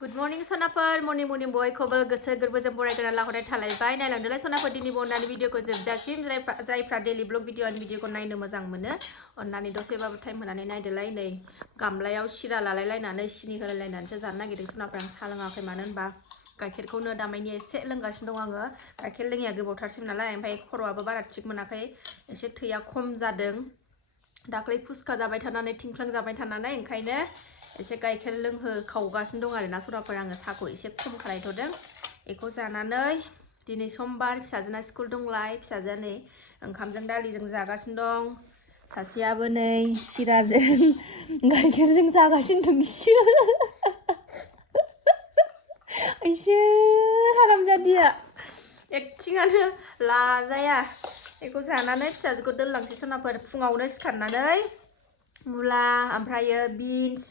Good morning sonaफोर morning बयखौबो गोसो गोरबोजों बरायग्रा लाहरनाय थालायबाय नायलांदोलाय सोनाफोर दिनै अननानै भिडिअखौ जोबजासिम जायफ्रा डेलि ब्लग भिडिअखौ नायनो मोजां मोनो अननानै दसेबाबो टाइम होनानै नायदोलाय नै गामलायाव सिरा लालायलायनानै सिनि होलायलायनानैसो जानो नागिरदों सोनाफोर आं साहा लोङाखै मानो होनबा गाइखेरखौनो दामायनि एसे लोंगासिनो दं आङो गाइखेर लोङिया गोबावथारसिम नालाय ओमफ्राय खर'आबो बारा थिग मोनाखै एसे थैया खम जादों दाख्लै फुसका जाबाय थानानै थिंख्लां जाबाय थानानै ओंखायनो एसे गाइखेर लोंहोखावगासिनो दं आरोना सराफोर आङो साहाखौ एसे खम खालायथ'दों बेखौ जानानै दिनै समबार फिसाजोना स्कुल दंलाय फिसाजोआ नै ओंखामजों दालिजों जागासिनो दं सासेयाबो नै सिराजों गाइखेरजों जागासिनो दं इसोर हारामजादिया एक्टिङानो लाजाया बेखौ जानानै फिसाजोखौ दोनलांसै सोनाफोर फुङावनो सिखारनानै मुला ओमफ्रायो बिन्स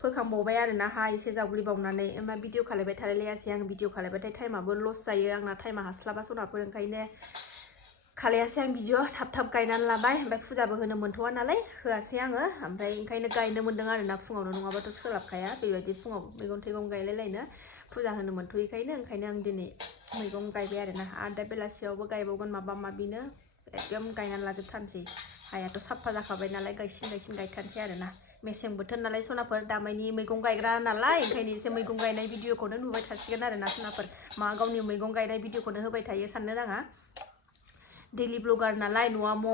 फोखांबावबाय आरोना हा एसे जावग्लिबावनानै ओमफ्राय भिडिअ खालायबाय थालायलायासै आं भिडिअ खालायबाथाय टाइमाबो लस जायो आंना टाइमा हास्लाबा सोनाफोर ओंखायनो खालायासै आं भिडिअ थाब गायनानै लाबाय ओमफ्राय फुजाबो होनो मोनथ'वा नालाय होआसै आङो ओमफ्राय ओंखायनो गायनो मोन्दों आरोना फुङावनो नङाबाथ' सोलाबखाया बेबायदि फुङाव मैगं थाइगं गायलायलायनो फुजा होनो मोनथ'यैखायनो ओंखायनो आं दिनै मैगं गायबाय आरोना आरो दा बेलासियावबो गायबावगोन माबा माबिनो एकदम गायनानै लाजोबथारनोसै हायाथ' साफा जाखाबाय नालाय गायसिन गायथारनोसै आरोना मेसें बोथोर नालाय सनाफोर दामायनि मैगं गायग्रा नालाय ओंखायनो एसे मैगं गायनाय भिडिअखौनो नुबाय थासिगोन आरोना सनाफोर मा गावनि मैगं गायनाय भिडिअखौनो होबाय थायो साननो नाङा डेलि ब्लगार नालाय न'आव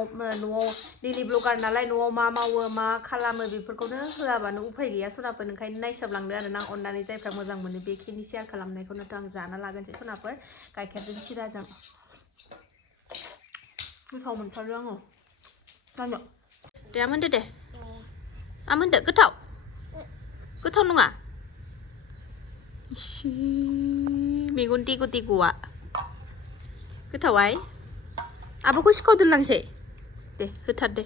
डेलि ब्लगार नालाय न'आव मा मावो मा खालामो बेफोरखौनो होआबानो उफाय गैया सनाफोर ओंखायनो नायसाबलांदो आरोना अननानै जायफ्रा मोजां मोनो बेखिनि शेयार खालामनायखौनोथ' आं जाना लागोनसै सनाफोर गाइखेरजों सिराजों गोथाव मोनथारो आङो जानो दे आमोनदो दे आमोनदो गोथाव नङा मेगन टेग'आ गोथावहाय आब'खौ सिखाव दोनलांसै दे होथार दे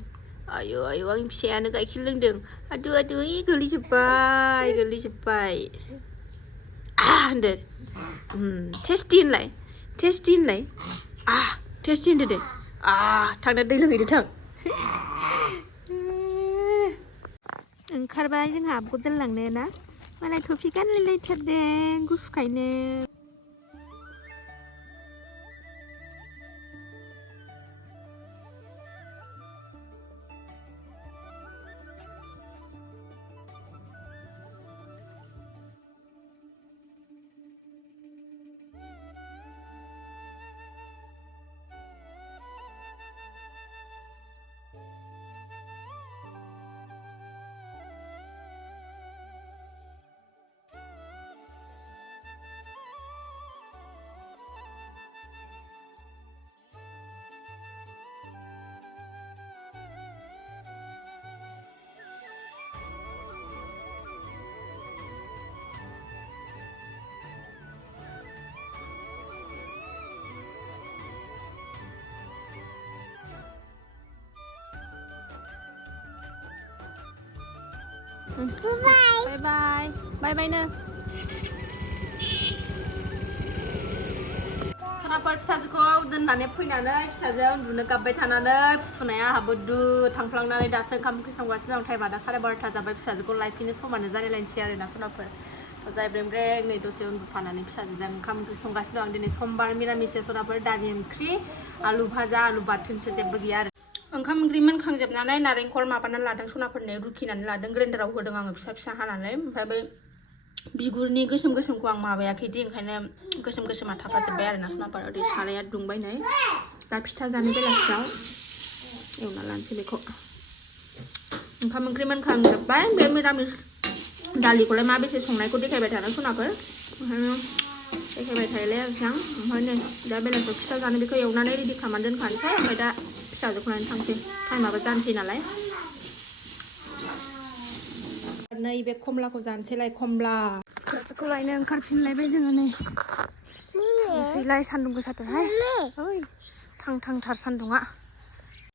आयौ आंनि फिसायानो गाइखेर लोंदों आदु गोलैजोब्बाय होनदो टेस्टि होनलाय टेस्टि होनदो दे थांना दै लोंहैदो थां ओंखारबाय जोंहा आब'खौ दोनलांनो ना मालाय टफि गानलायलायथारदों गुफुखायनो बाय नो सनाफोर फिसाजोखौ दोननानै फैनानै फिसाजो उन्दुनो गाबबाय थानानै फुथुनाया आंहाबो थांफ्लांनानै दासो ओंखाम ओंख्रि संगासिनो दं टाइमा दा 12:30 जाबाय फिसाजोखौ लायफिनो समानो जालायलायनोसै आरोना सनाफोर जाय ब्रें नै दसे उन्दुफानानै फिसाजोजों ओंखाम ओंख्रि संगासिनो दं आं दिनै समबार मिरामिस सनाफोर दालि ओंख्रि आलु भाजा आलु बाथोनसो जेबो गैया आरो ओंखाम ओंख्रि मोनखांजोबनानै नारेंखल माबानानै लादों सनाफोरनो रुखिनानै लादों ग्राइन्डाराव होदों आङो फिसा हानानै ओमफ्राय बै बिगुरनि गोसोमखौ आं माबायाखैदि ओंखायनो गोसोमा थाफाजोब्बाय आरोना सनाफोर ओरै साराया दुंबाय नै दा फिथा जानो बेलासियाव एवना लानोसै बेखौ ओंखाम ओंख्रि मोनखांजोब्बाय बे मिरामिस दालिखौलाय माबेसे संनायखौ देखायबाय थानो सनाफोर ओंखायनो देखायबाय थालायासै आं ओमफ्राय नै दा बेलासियाव फिथा जानो बेखौ एवनानै रेडि खालामनानै दोनखानोसै ओमफ्राय दा फिसाजोखौ नायनो थांसै टाइमाबो जानोसै नालाय नै बे खमलाखौ जानोसैलाय खमला फिसाजोखौ लायनो ओंखारफिनलायबाय जोङो नै एसेलाय सान्दुं गोसाथारहाय ओइ थांथार सान्दुङा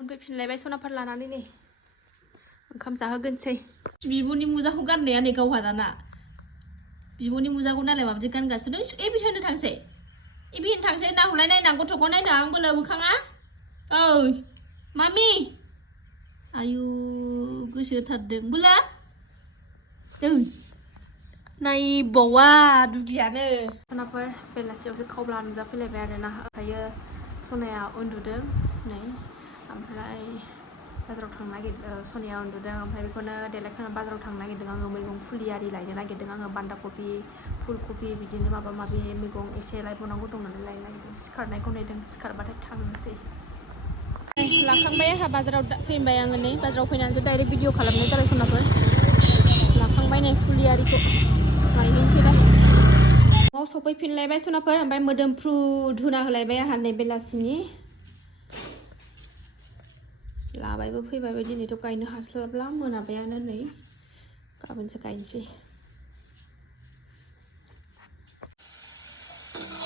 फैफिनलायबाय सनाफोर लानानै नै ओंखाम जाहोगोनसै बिब'नि मुजाखौ गाननाया नै गावहा दाना बिब'नि मुजाखौ नालाय माबायदि गानगासिनो एबिथायनो थांसै नाहरलाय नायना गथ'खौ नायनो आं बोलो मोखाङा ओइ मामि आयु गोसो होथारदों बोला नाय बावा दुगियानो सनाफोर बेलासियावसो खावब्ला नुजाफैलायबाय आरोना ओमफ्रायो सनाया उन्दुदों नै ओमफ्राय बाजाराव थांनो नागिरदों सनाया उन्दुदों ओमफ्राय बेखौनो देलायखांना बाजाराव थांनो नागिरदों आङो मैगं फुलि आरि लायनो नागिरदों आङो बान्दा कबि फुल कबि बिदिनो माबा माबि मैगं एसे लायबावनांगौ दं नालाय लायनो नागिरदों सिखारनायखौ नेदों सिखारबाथाय थांनोसै लाखांबाय आंहा बाजाराव फैबाय आङो नै बाजाराव फैनानैसो डाइरेक्ट भिडिअ खालामनाय जाबाय सनाफोर लाखांबाय नै फुलि आरिखौ लायनोसै दा न'आव सफैफिनलायबाय सनाफोर ओमफ्राय मोदोमफ्रु धुना होलायबाय आंहा नै बेलासिनि लाबायबो फैबायबो दिनैथ' गायनो हास्लाबला मोनाबायानो नै गाबोनसो गायनोसै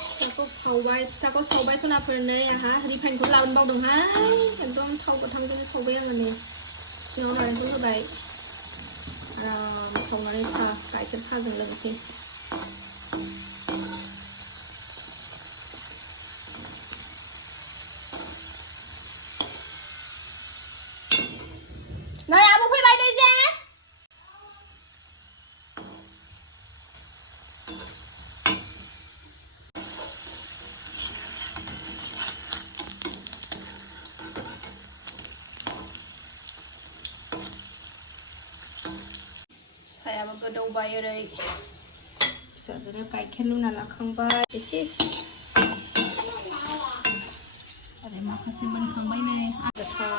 फिथाखौ सावबाय सनाफोर नै आंहा रिफाइनखौ लाबोनो बावदोंहाय एकदम थाव गोथांजोंनो सावबाय आङो नै सिङाव नारेंखल होबाय आराम सावनानै गाइखेर साहाजों लोंसै नै आबो फैबाय नै जे सायाबो गोदौबाय ओरै फिसाजोनो गाइखेर लुना लाखांबाय एसे ओरै माखासे मोनखांबाय नै गोथाव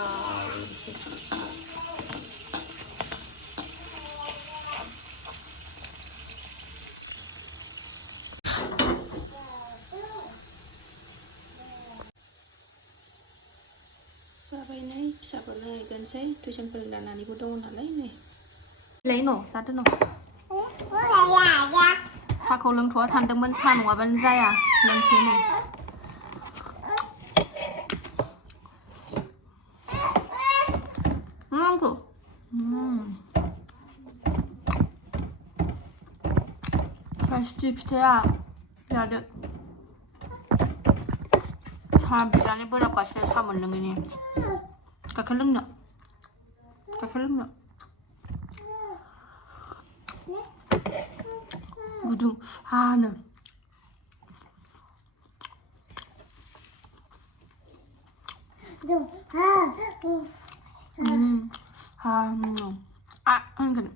जाबाय नै फिसाफोरनो हैगोनसै टिउसन फोरोंनानैबो दङ नालाय नै लाय न' जादो न' साहाखौ लोंथ'वा सानदोंमोन साहा नङाबानो जाया लोंसै नै नांगौ टेस्टि फिथाया जादो साहा बिनानै बोराबगासिनो साहा मोनलोङैनि गाइखेर लोंनो गुदुं हानो होनगोन